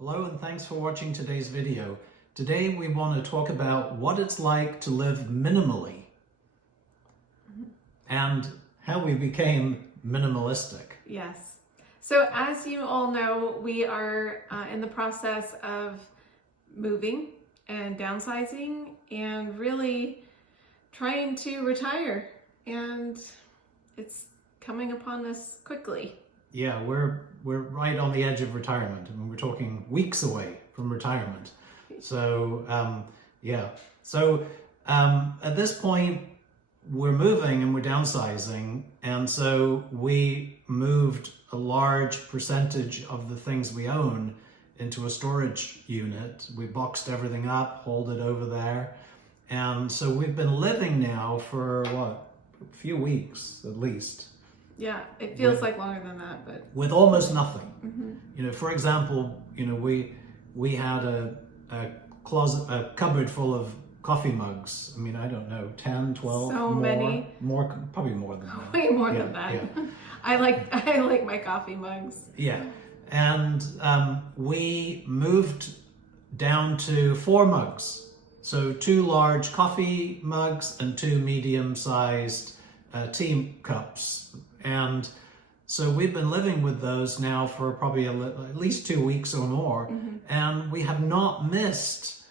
Hello and thanks for watching today's video. Today we want to talk about what it's like to live minimally and how we became minimalistic. Yes. So as you all know, we are in the process of moving and downsizing and really trying to retire, and it's coming upon us quickly. Yeah, we're right on the edge of retirement. I mean, we're talking weeks away from retirement. So at this point we're moving and we're downsizing, and so we moved a large percentage of the things we own into a storage unit. We boxed everything up, hauled it over there, and so we've been living now for a few weeks at least. Yeah, it feels like longer than that, but with almost nothing. Mm-hmm. You know, for example, you know, we had a cupboard full of coffee mugs. I mean, I don't know, 10, 12, so many. More, probably more than that. Way more than that. Yeah. I like my coffee mugs. Yeah, and we moved down to 4 mugs. So 2 large coffee mugs and 2 medium-sized tea cups. And so we've been living with those now for probably at least 2 weeks or more. Mm-hmm. And we have not missed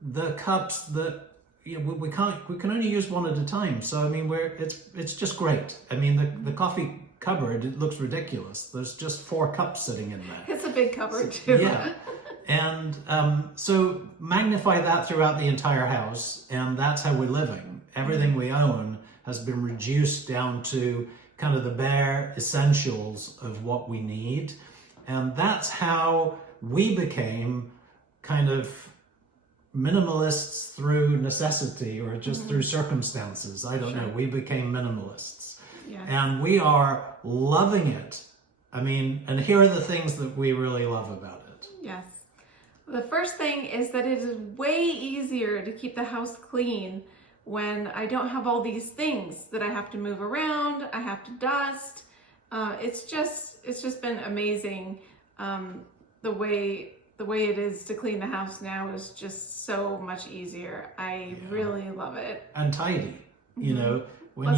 the cups that, you know, we can only use one at a time. So I mean, it's just great. I mean, the coffee cupboard, it looks ridiculous. There's just 4 cups sitting in there. It's a big cupboard too. Yeah. And so magnify that throughout the entire house, and that's how we're living. Everything we own has been reduced down to kind of the bare essentials of what we need. And that's how we became kind of minimalists through necessity or just through circumstances. I don't know. We became minimalists. Yeah. And we are loving it. I mean, and here are the things that we really love about it. Yes. The first thing is that it is way easier to keep the house clean when I don't have all these things that I have to move around, I have to dust. It's just been amazing. The way it is to clean the house now is just so much easier. I really love it. And tidy, you know, when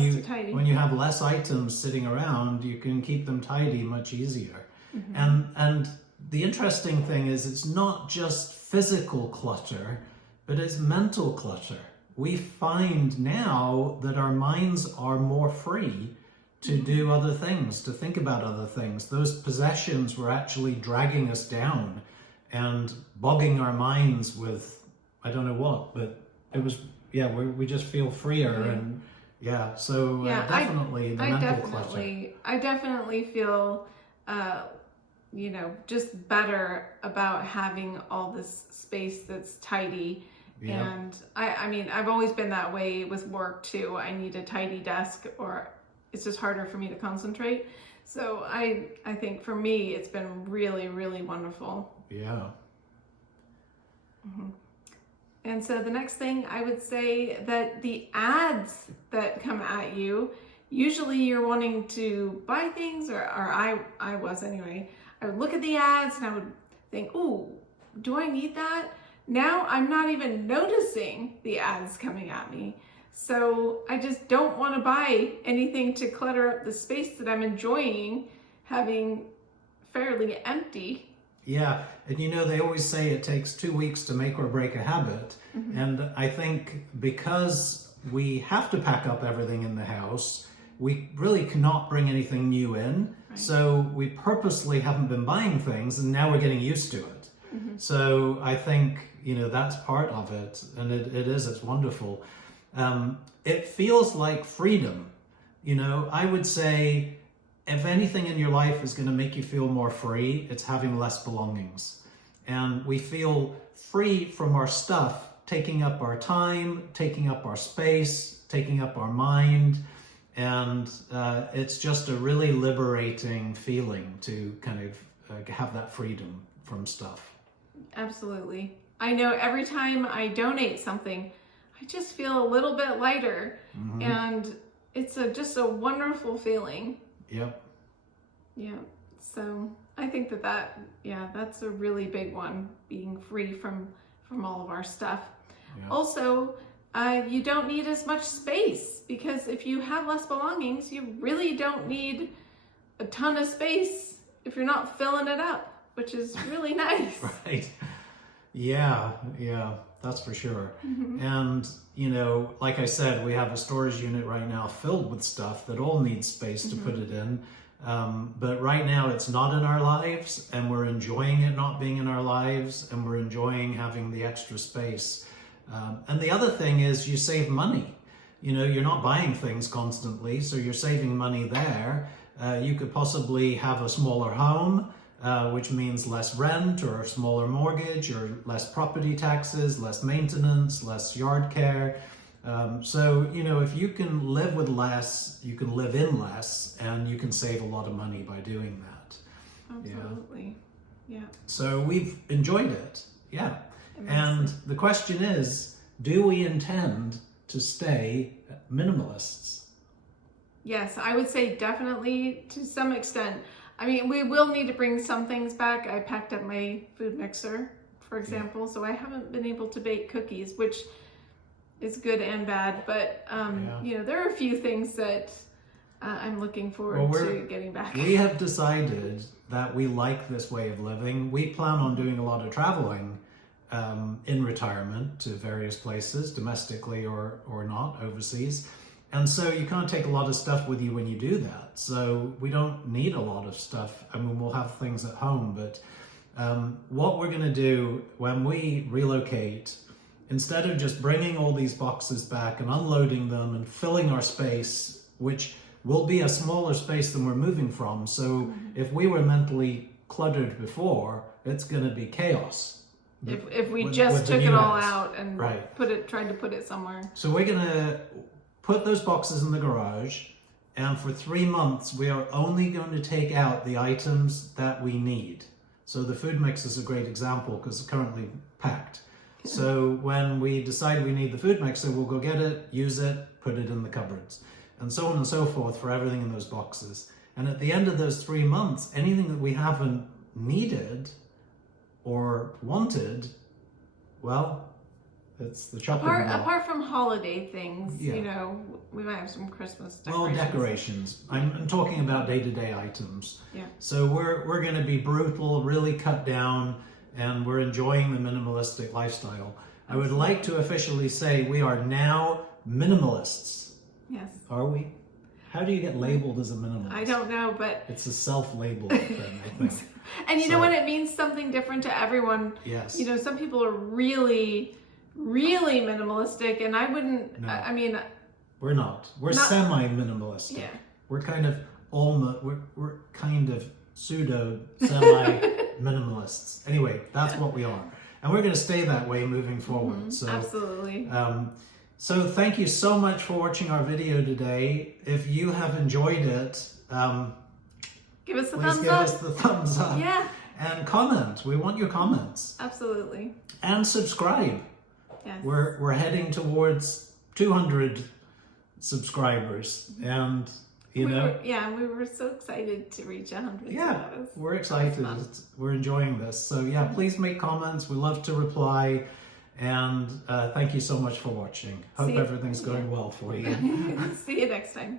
you have less items sitting around, you can keep them tidy much easier. And the interesting thing is, it's not just physical clutter, but it's mental clutter. We find now that our minds are more free to do other things, to think about other things. Those possessions were actually dragging us down and bogging our minds with, I don't know what, but it was, we just feel freer. And definitely the mental clutter. I definitely feel, just better about having all this space that's tidy. Yeah. And I mean, I've always been that way with work too. I need a tidy desk, or it's just harder for me to concentrate. So I think for me, it's been really, really wonderful. Yeah. Mm-hmm. And so the next thing I would say, that the ads that come at you, usually you're wanting to buy things, or I was anyway. I would look at the ads and I would think, ooh, do I need that? Now I'm not even noticing the ads coming at me. So I just don't want to buy anything to clutter up the space that I'm enjoying having fairly empty. Yeah, and you know, they always say it takes 2 weeks to make or break a habit. And I think because we have to pack up everything in the house, we really cannot bring anything new in. Right. So we purposely haven't been buying things, and now we're getting used to it. So I think, you know, that's part of it, and it's wonderful. It feels like freedom. You know, I would say if anything in your life is going to make you feel more free, it's having less belongings. And we feel free from our stuff taking up our time, taking up our space, taking up our mind. And it's just a really liberating feeling to kind of have that freedom from stuff. Absolutely. I know every time I donate something, I just feel a little bit lighter. And it's just a wonderful feeling. Yep. Yeah. So I think that's a really big one, being free from all of our stuff. Yeah. Also, you don't need as much space, because if you have less belongings, you really don't need a ton of space if you're not filling it up, which is really nice. Right. Yeah, that's for sure. And, like I said, we have a storage unit right now filled with stuff that all needs space to put it in. But right now it's not in our lives, and we're enjoying it not being in our lives, and we're enjoying having the extra space. And the other thing is you save money. You're not buying things constantly, so you're saving money there. You could possibly have a smaller home, which means less rent or a smaller mortgage or less property taxes, less maintenance, less yard care. So, if you can live with less, you can live in less, and you can save a lot of money by doing that. Absolutely. Yeah. So we've enjoyed it. Yeah. Amazing. And the question is, do we intend to stay minimalists? Yes, I would say definitely to some extent. I mean, we will need to bring some things back. I packed up my food mixer, for example, so I haven't been able to bake cookies, which is good and bad. But, there are a few things that I'm looking forward to getting back. We have decided that we like this way of living. We plan on doing a lot of traveling in retirement to various places, domestically or not, overseas. And so you can't take a lot of stuff with you when you do that. So we don't need a lot of stuff. I mean, we'll have things at home, but what we're going to do when we relocate, instead of just bringing all these boxes back and unloading them and filling our space, which will be a smaller space than we're moving from. So if we were mentally cluttered before, it's going to be chaos. If we just took it all out and tried to put it somewhere. So we're going to put those boxes in the garage, and for 3 months we are only going to take out the items that we need. So the food mix is a great example because it's currently packed. So when we decide we need the food mixer, we'll go get it, use it, put it in the cupboards, and so on and so forth for everything in those boxes. And at the end of those 3 months, anything that we haven't needed or wanted, well, it's the chopping block. Apart from holiday things, we might have some Christmas decorations. Well, decorations. I'm talking about day-to-day items. Yeah. So we're going to be brutal, really cut down, and we're enjoying the minimalistic lifestyle. I would like to officially say we are now minimalists. Yes. Are we? How do you get labeled as a minimalist? I don't know, but it's a self-label thing, I think. And you know what? It means something different to everyone. Yes. Some people are really, really minimalistic, and I wouldn't. No. I mean, we're not. We're semi-minimalistic. Yeah. We're kind of almost. We're kind of pseudo semi-minimalists. Anyway, that's what we are, and we're going to stay that way moving forward. So absolutely. So thank you so much for watching our video today. If you have enjoyed it, give us please give us the thumbs up. Yeah. And comment. We want your comments. Absolutely. And subscribe. Yes. We're heading towards 200 subscribers, and we were so excited to reach 100. Yeah, we're excited. We're enjoying this. So yeah, please make comments. We love to reply. And thank you so much for watching. Hope everything's going well for you. See you next time.